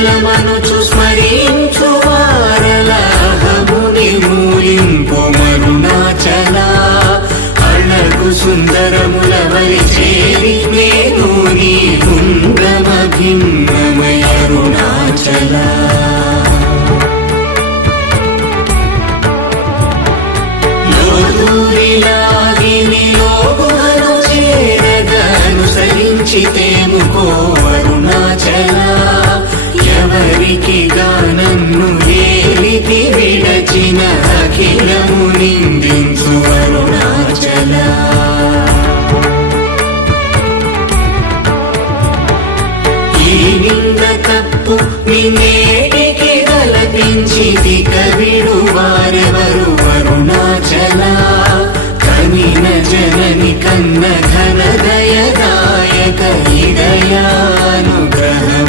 మంగళమనుచు స్మరించు వారలాహముని మూలింపు మరుణాచల అళగు సుందరముల వరి చేరి నేను నీ గుండ్రమ భిన్నమయ అరుణాచల అనుసరించితేముకో అరుణాచల ఎవరికి గానన్ను వేలికి విడచిన అఖిలము నిందించు అరుణాచల ఈ నింద తప్పు నిన్నే